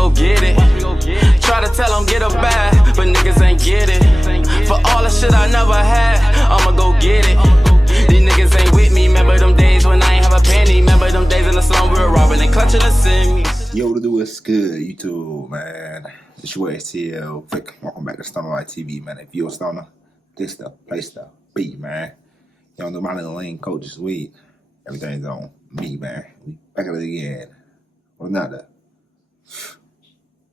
go get it. Try to tell them get a bag, but niggas ain't get it. For all the shit I never had, I'ma go get it. These niggas ain't with me, remember them days when I ain't have a penny. Remember them days in the slum we were robbing and clutching the semis. Yo, to do what's good, YouTube, man. It's your STL Vic. Welcome back to StonerLife TV, man. If you're a stoner, this the place to be, man. You don't know my little lane coach this week. Everything's on me, man. We back at it again. What's another?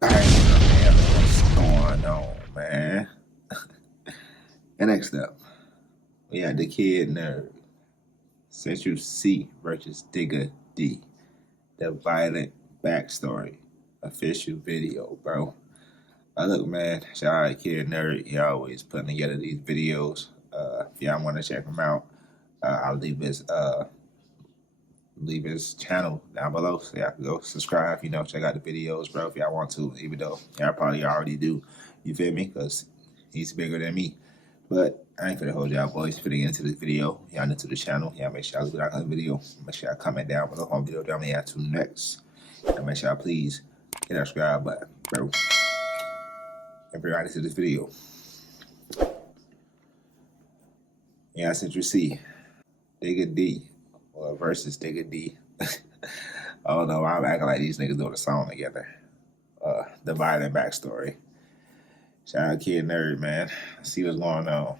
What's going on, man? And next up, we had the kid nerd. Central C versus Digga D. The violent backstory. Official video, bro. Look, man, shout out Kid Nerd. He always putting together these videos. If y'all want to check him out, I'll leave his channel down below so y'all can go subscribe, check out the videos, bro, if y'all want to, even though y'all probably already do, you feel me, because he's bigger than me. But I ain't finna hold y'all boys finna get into this video. Y'all new to the channel, y'all make sure y'all leave a like on the video, make sure y'all comment down below on the video down there to next, and make sure y'all please hit that subscribe button, bro. Everybody to this video. Yeah, Central C, Digga D, versus Digga D. I don't know, I'm acting like these niggas doing a song together. The violent backstory. Shout out Kid Nerd, man. See what's going on.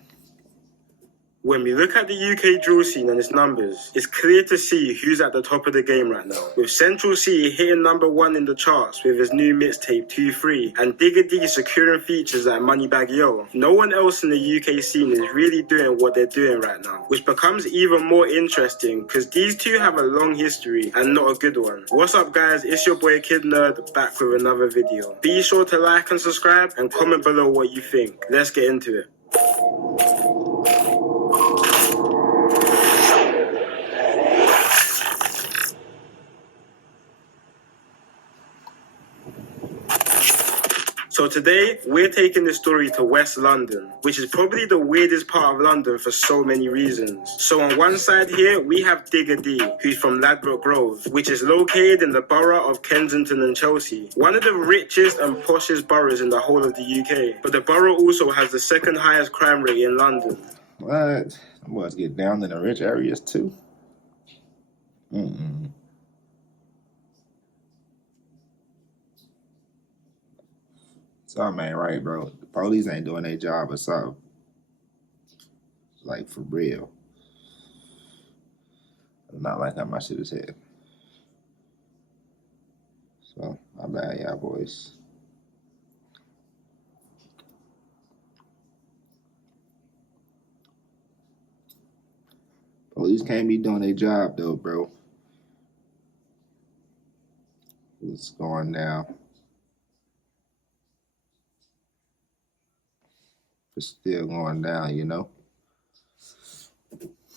When we look at the UK drill scene and its numbers, it's clear to see who's at the top of the game right now. With Central C hitting #1 in the charts with his new mixtape 2-3, and Digga D securing features like Moneybag Yo, no one else in the UK scene is really doing what they're doing right now, which becomes even more interesting because these two have a long history and not a good one. What's up, guys? It's your boy Kid Nerd back with another video. Be sure to like and subscribe and comment below what you think. Let's get into it. So today, we're taking this story to West London, which is probably the weirdest part of London for so many reasons. So on one side here, we have Digga D, who's from Ladbroke Grove, which is located in the borough of Kensington and Chelsea, one of the richest and poshest boroughs in the whole of the UK. But the borough also has the second highest crime rate in London. What? I'm about to get down in the rich areas too. Something ain't right, bro. The police ain't doing their job or something. Like, for real. Not like how my shit is hit. So, my bad, y'all boys. Police can't be doing their job, though, bro. What's going down? It's still going down,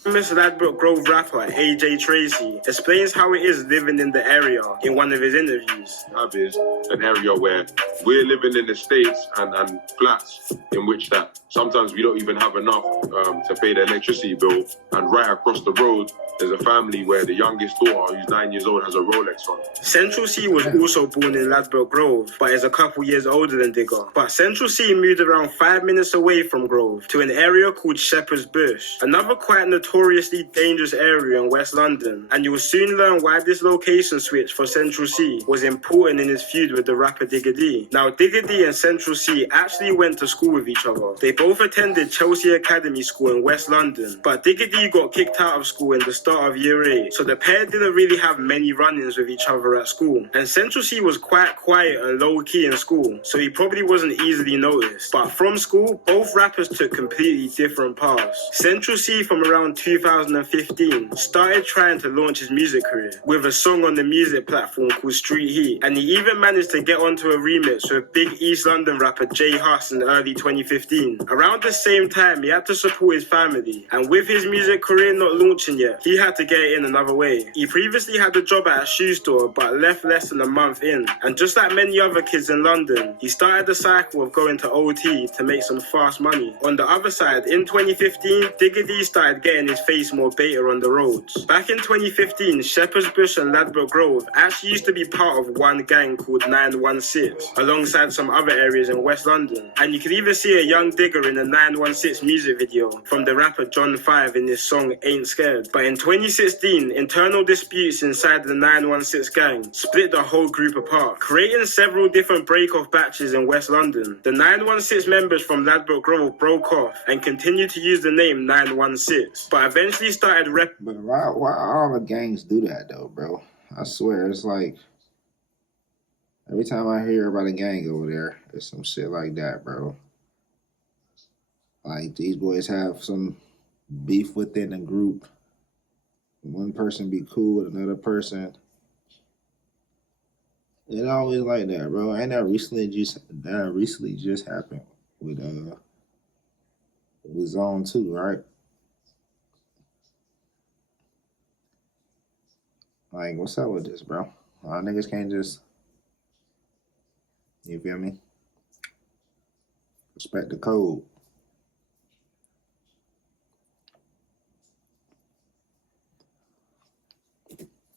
Famous Ladbroke Grove rapper AJ Tracy explains how it is living in the area in one of his interviews. That is an area where we're living in estates and flats in which that sometimes we don't even have enough to pay the electricity bill. And right across the road, there's a family where the youngest daughter, who's 9 years old, has a Rolex on. Central C was also born in Ladbroke Grove, but is a couple years older than Digga. But Central C moved around 5 minutes away from Grove to an area called Shepherd's Bush, another quite notoriously dangerous area in West London. And you will soon learn why this location switch for Central C was important in his feud with the rapper Digga D. Now, Digga D and Central C actually went to school with each other. They both attended Chelsea Academy School in West London, but Digga D got kicked out of school in the start of year 8, so the pair didn't really have many run-ins with each other at school. And Central C was quite quiet and low-key in school, so he probably wasn't easily noticed. But from school, both rappers took completely different paths. Central C, from around 2015, started trying to launch his music career with a song on the music platform called Street Heat, and he even managed to get onto a remix with big East London rapper Jay Huss in early 2015. Around the same time, he had to support his family, and with his music career not launching yet, he had to get it in another way. He previously had a job at a shoe store, but left less than a month in, and just like many other kids in London, he started the cycle of going to OT to make some fast money. On the other side, in 2015, Digga D started getting getting his face more beta on the roads. Back in 2015, Shepherd's Bush and Ladbroke Grove actually used to be part of one gang called 916, alongside some other areas in West London. And you can even see a young Digga in the 916 music video from the rapper John 5 in his song Ain't Scared. But in 2016, internal disputes inside the 916 gang split the whole group apart, creating several different break-off batches in West London. The 916 members from Ladbroke Grove broke off and continued to use the name 916, but eventually started But why all the gangs do that though, bro? I swear, it's like every time I hear about a gang over there, it's some shit like that, bro. Like these boys have some beef within the group. One person be cool with another person. It always like that, bro. And that recently just happened with Zone 2, right? Like, what's up with this, bro? A lot of niggas can't just, you feel me? Respect the code.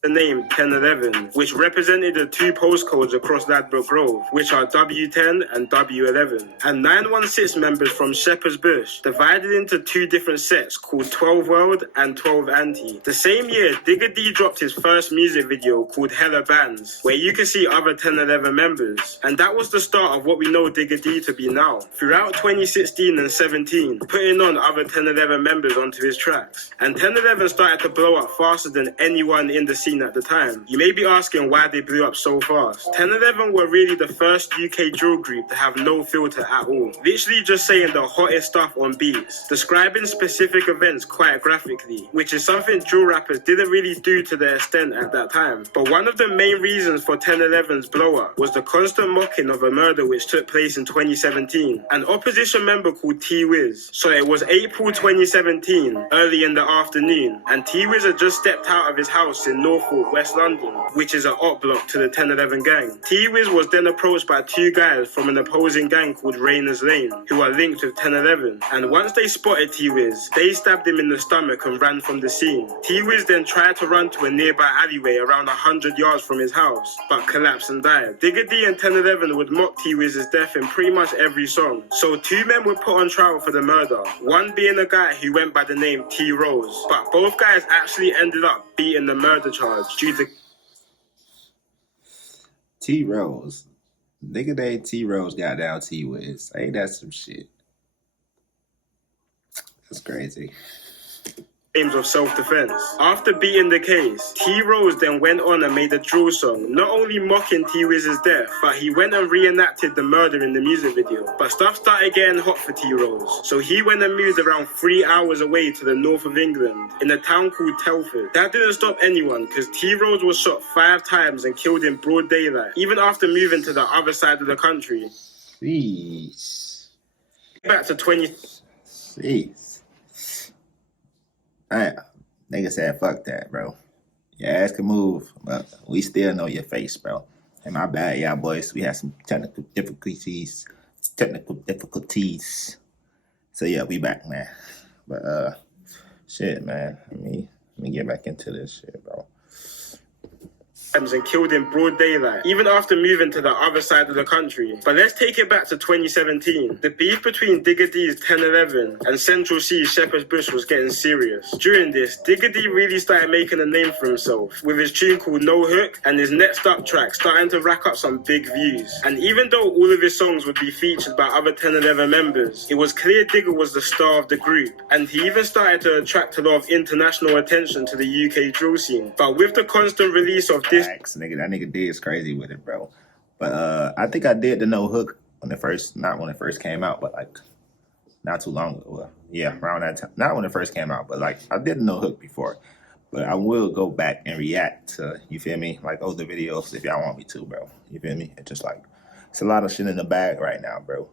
the name 1011, which represented the two postcodes across Ladbroke Grove, which are W10 and W11. And 916 members from Shepherd's Bush divided into two different sets called 12 World and 12 Anti. The same year, Digga D dropped his first music video called Hella Bands, where you can see other 1011 members. And that was the start of what we know Digga D to be now. Throughout 2016 and 17, putting on other 1011 members onto his tracks. And 1011 started to blow up faster than anyone in the scene at the time. You may be asking why they blew up so fast. 1011 were really the first UK drill group to have no filter at all. Literally just saying the hottest stuff on beats, describing specific events quite graphically, which is something drill rappers didn't really do to their extent at that time. But one of the main reasons for 1011's blow up was the constant mocking of a murder which took place in 2017. An opposition member called T-Wiz. So it was April 2017, early in the afternoon, and T-Wiz had just stepped out of his house in Norfolk, West London, which is an op block to the 1011 gang. T-Wiz was then approached by two guys from an opposing gang called Rayners Lane, who are linked with 1011. And once they spotted T-Wiz, they stabbed him in the stomach and ran from the scene. T-Wiz then tried to run to a nearby alleyway around 100 yards from his house, but collapsed and died. Digga D and 1011 would mock T-Wiz's death in pretty much every song. So two men were put on trial for the murder, one being a guy who went by the name T-Rose. But both guys actually ended up beating the murder charge due to T-Rose. Nigga, they T-Rose got down T-Wiz. Ain't that some shit? That's crazy. Games of self-defense. After beating the case, T-Rose then went on and made a drill song, not only mocking T-Wiz's death, but he went and reenacted the murder in the music video. But stuff started getting hot for T-Rose, so he went and moved around 3 hours away to the north of England, in a town called Telford. That didn't stop anyone, because T-Rose was shot 5 times and killed in broad daylight, even after moving to the other side of the country. Jeez. Back to 20... Jeez. Nigga said, fuck that, bro. Your ass can move, but we still know your face, bro. And my bad, y'all boys. We had some technical difficulties. So yeah, we back, man. But shit, man. Let me get back into this shit, bro. And killed in broad daylight, even after moving to the other side of the country. But let's take it back to 2017. The beef between Digga D's 1011 and Central C's Shepherd's Bush was getting serious. During this, Digga D really started making a name for himself, with his tune called No Hook and his Next Up track starting to rack up some big views. And even though all of his songs would be featured by other 1011 members, it was clear Digga was the star of the group, and he even started to attract a lot of international attention to the UK drill scene. But with the constant release of this nigga, that nigga D is crazy with it, bro. But I think I did the No Hook not when it first came out, but like not too long ago. Well, yeah, around that time. Not when it first came out, but like I did the No Hook before. But I will go back and react to, you feel me, like older videos if y'all want me to, bro. You feel me? It's just like, it's a lot of shit in the bag right now, bro.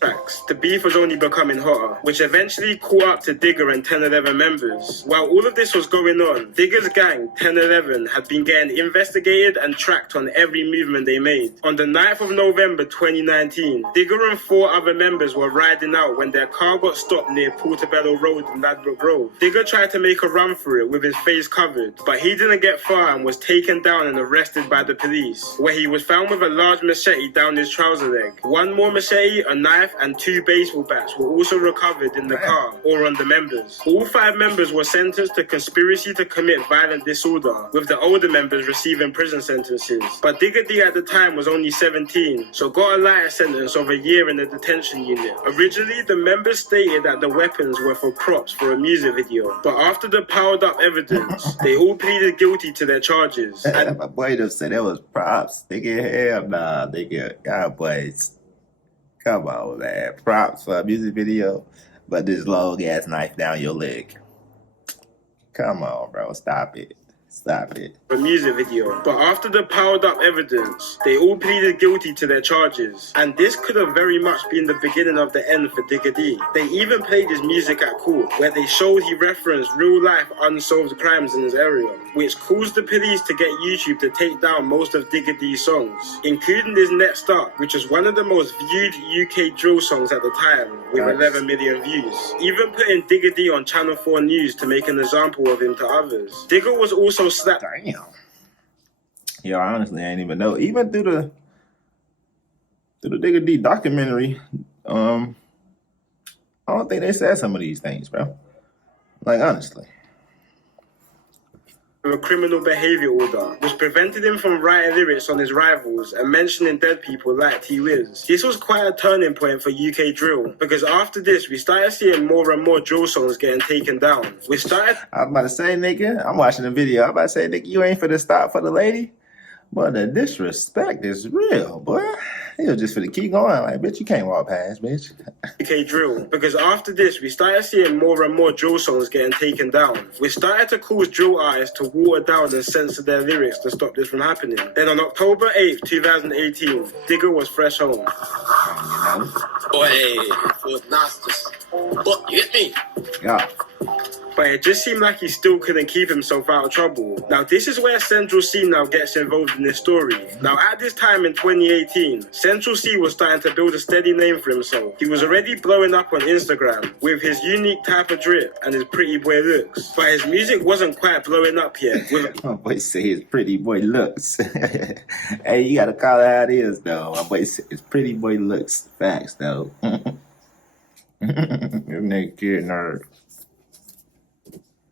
tracks, the beef was only becoming hotter, which eventually caught up to Digga and 1011 members. While all of this was going on, Digga's gang, 1011, had been getting investigated and tracked on every movement they made. On the 9th of November 2019, Digga and 4 other members were riding out when their car got stopped near Portobello Road in Ladbroke Grove. Digga tried to make a run for it with his face covered, but he didn't get far and was taken down and arrested by the police, where he was found with a large machete down his trouser leg. One more machete, a knife, and 2 baseball bats were also recovered in the car or on the members. All 5 members were sentenced to conspiracy to commit violent disorder, with the older members receiving prison sentences. But Digga D at the time was only 17, so got a lighter sentence of a year in the detention unit. Originally, the members stated that the weapons were for props for a music video, but after the piled up evidence, they all pleaded guilty to their charges. And my boy just said it was props. They get hell nah. They get God boys. Come on, man. Props for a music video, but this long ass knife down your leg. Come on, bro. Stop it. Stop it. A music video. But after the piled up evidence, they all pleaded guilty to their charges. And this could have very much been the beginning of the end for Digga D. They even played his music at court, where they showed he referenced real life unsolved crimes in his area, which caused the police to get YouTube to take down most of Digga D's songs, including his Next Up, which was one of the most viewed UK drill songs at the time, with 11 million views. Even putting Digga D on Channel 4 News to make an example of him to others. Digga was also slapped. Damn. Yo, honestly, I ain't even know. Even through the Digga D documentary, I don't think they said some of these things, bro. Like, honestly. A criminal behavior order, which prevented him from writing lyrics on his rivals and mentioning dead people like T-Wiz. This was quite a turning point for UK drill, because after this, we started seeing more and more drill songs getting taken down. I was about to say, nigga, I'm watching the video. I'm about to say, nigga, you ain't for the stop for the lady? But the disrespect is real, boy. He was just finna keep going. Like, bitch, you can't walk past, bitch. UK drill, because after this, we started seeing more and more drill songs getting taken down, which started to cause drill artists to water down and censor their lyrics to stop this from happening. Then on October 8th, 2018, Digga was fresh home. Boy, for nasty. What, you hit me? Yeah. But it just seemed like he still couldn't keep himself out of trouble. Now this is where Central C now gets involved in this story. Now at this time in 2018, Central C was starting to build a steady name for himself. He was already blowing up on Instagram with his unique type of drip and his pretty boy looks. But his music wasn't quite blowing up yet. My boy say his pretty boy looks. Hey, you gotta call it how it is though. My boy say his pretty boy looks. Facts though. Your nigga kid nerd.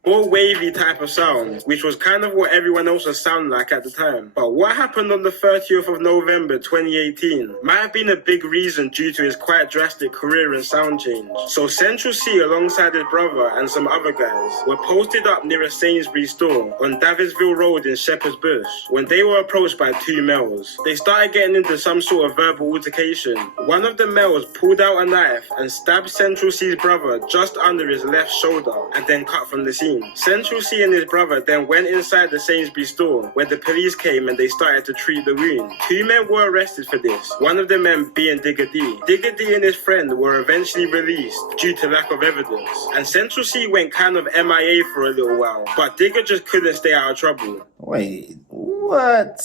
More wavy type of sound, which was kind of what everyone else was sounding like at the time. But what happened on the 30th of November 2018 might have been a big reason due to his quite drastic career and sound change. So Central C alongside his brother and some other guys were posted up near a Sainsbury's store on Davidsville Road in Shepherd's Bush when they were approached by 2 males. They started getting into some sort of verbal altercation. One of the males pulled out a knife and stabbed Central C's brother just under his left shoulder and then cut from the scene. Central C and his brother then went inside the Sainsbury's store where the police came and they started to treat the wound. 2 men were arrested for this, one of the men being Digga D. Digga D and his friend were eventually released due to lack of evidence, and Central C went kind of MIA for a little while, but Digga just couldn't stay out of trouble. Wait, what?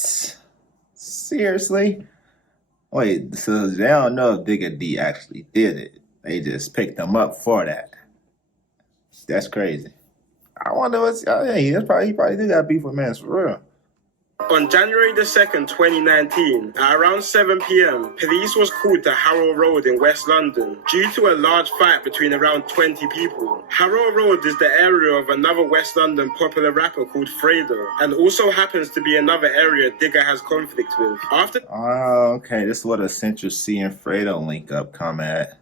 Seriously? Wait, so they don't know if Digga D actually did it. They just picked him up for that. That's crazy. I wonder what's. He probably did got beef with Mans for real. On January the 2nd, 2019, at around 7 p.m, police was called to Harrow Road in West London due to a large fight between around 20 people. Harrow Road is the area of another West London popular rapper called Fredo, and also happens to be another area Digga has conflict with. Oh, okay, this is what a Central C and Fredo link up come at.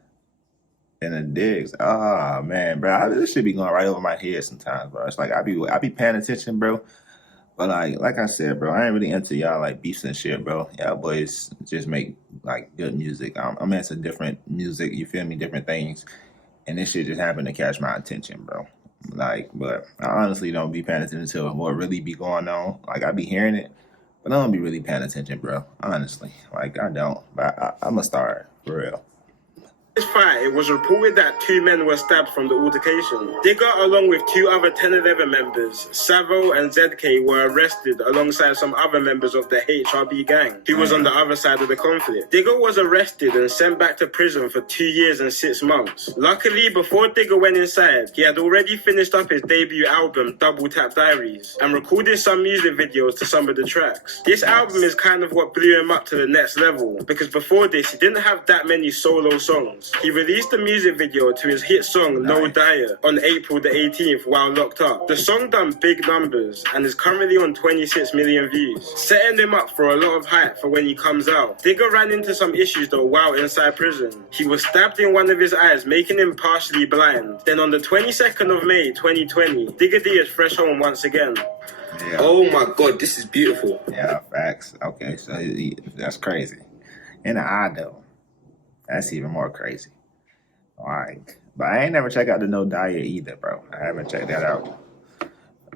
In the digs. Oh man, bro. This should be going right over my head sometimes, bro. It's like I be paying attention, bro. But like I said, bro, I ain't really into y'all like beefs and shit, bro. Y'all boys just make like good music. I'm into different music, you feel me, different things. And this shit just happened to catch my attention, bro. Like, but I honestly don't be paying attention to what really be going on. Like I be hearing it, but I don't be really paying attention, bro. Honestly. Like I don't. But I'm a star, for real. this fight, it was reported that 2 men were stabbed from the altercation. Digga, along with 2 other 1011 members, Savo and ZK, were arrested alongside some other members of the HRB gang, who was on the other side of the conflict. Digga was arrested and sent back to prison for 2 years and 6 months. Luckily, before Digga went inside, he had already finished up his debut album, Double Tap Diaries, and recorded some music videos to some of the tracks. This album is kind of what blew him up to the next level, because before this, he didn't have that many solo songs. He released a music video to his hit song No Diet on April the 18th while locked up. The song done big numbers and is currently on 26 million views, setting him up for a lot of hype for when he comes out. Digga ran into some issues though while inside prison. He was stabbed in one of his eyes, making him partially blind. Then on the 22nd of May 2020, Digga D is fresh home once again. Yeah. Oh my god, this is beautiful. Yeah, facts. Okay, so that's crazy. In the eye though, that's even more crazy. Like, but I ain't never check out the No Diet either, bro. I haven't checked that out.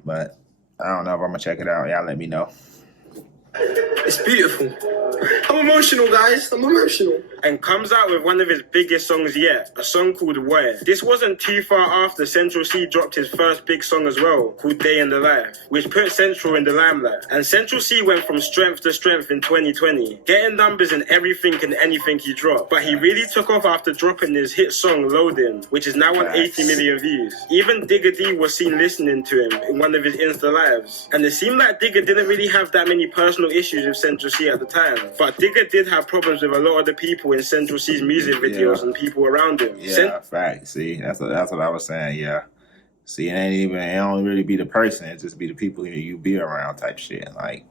But I don't know if I'm gonna check it out. Y'all let me know. It's beautiful. I'm emotional, guys. I'm emotional. And comes out with one of his biggest songs yet, a song called Where. This wasn't too far after Central C dropped his first big song as well, called Day in the Life, which put Central in the limelight. And Central C went from strength to strength in 2020, getting numbers in everything and anything he dropped. But he really took off after dropping his hit song Loading, which is now on 80 million views. Even Digga D was seen listening to him in one of his Insta lives. And it seemed like Digga didn't really have that many personal issues with Central C at the time. But Digga did have problems with a lot of the people in Central C's music videos and people around him. Yeah, fact. See, that's what I was saying. Yeah. See, it don't really be the person. It just be the people you be around type shit. Like,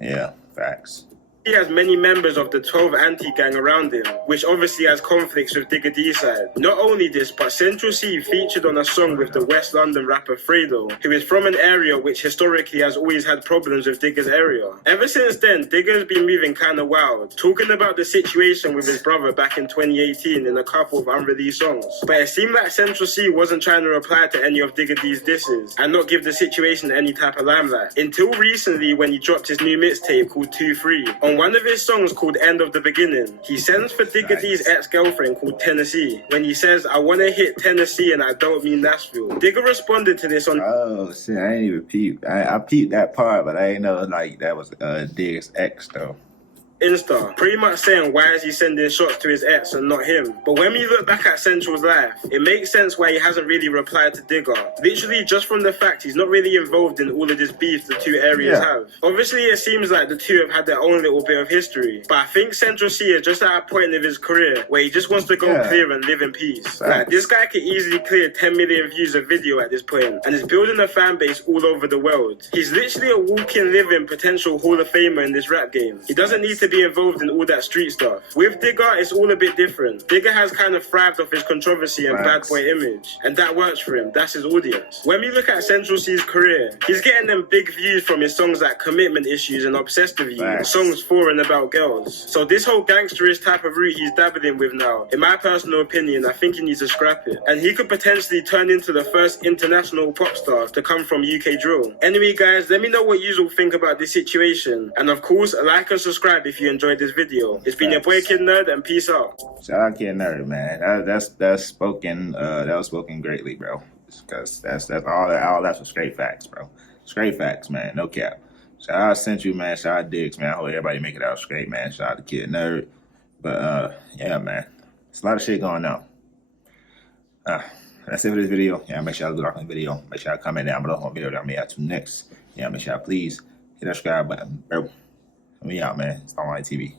yeah, facts. He has many members of the 12 anti-gang around him, which obviously has conflicts with Digga D's side. Not only this, but Central C featured on a song with the West London rapper Fredo, who is from an area which historically has always had problems with Digga's area. Ever since then, Digga has been moving kinda wild, talking about the situation with his brother back in 2018 in a couple of unreleased songs. But it seemed like Central C wasn't trying to reply to any of Digga D's disses, and not give the situation any type of limelight. Until recently when he dropped his new mixtape called 2-3. On one of his songs called End of the Beginning, he sends for Digga D's ex-girlfriend called Tennessee when he says, I want to hit Tennessee and I don't mean Nashville. Digga responded to this on... Oh, shit, I ain't even peeped. I peeped that part, but I ain't know, like, that was Digga's ex, though. Insta, pretty much saying why is he sending shots to his ex and not him. But when we look back at Central's life, it makes sense why he hasn't really replied to Digga. Literally just from the fact he's not really involved in all of this beef the two areas have. Obviously it seems like the two have had their own little bit of history, but I think Central C is just at a point of his career where he just wants to go clear and live in peace. Like, this guy could easily clear 10 million views a video at this point and is building a fan base all over the world. He's literally a walking, living potential Hall of Famer in this rap game. He doesn't need to be involved in all that street stuff. With Digga, it's all a bit different. Digga has kind of thrived off his controversy and bad boy image, and that works for him. That's his audience. When we look at Central C's career, he's getting them big views from his songs like Commitment Issues and Obsessed With You, songs for and about girls. So this whole gangsterish type of route he's dabbling with now, in my personal opinion, I think he needs to scrap it. And he could potentially turn into the first international pop star to come from UK drill. Anyway guys, let me know what you all think about this situation. And of course, like and subscribe if you enjoyed this video. It's been your boy Kid Nerd, and peace out. Shout out Kid Nerd, man. That's spoken. That was spoken greatly, bro. Because that's all that's straight facts, bro. Straight facts, man. No cap. Shout out Central, man. Shout out Diggs, man. I hope everybody make it out straight, man. Shout out to Kid Nerd. But yeah, man. There's a lot of shit going on. That's it for this video. Yeah, make sure y'all go on the video. Make sure y'all comment down below on video that I may add to next. Yeah, make sure y'all please hit that subscribe button, bro. Let me out, man. StonerLife TV.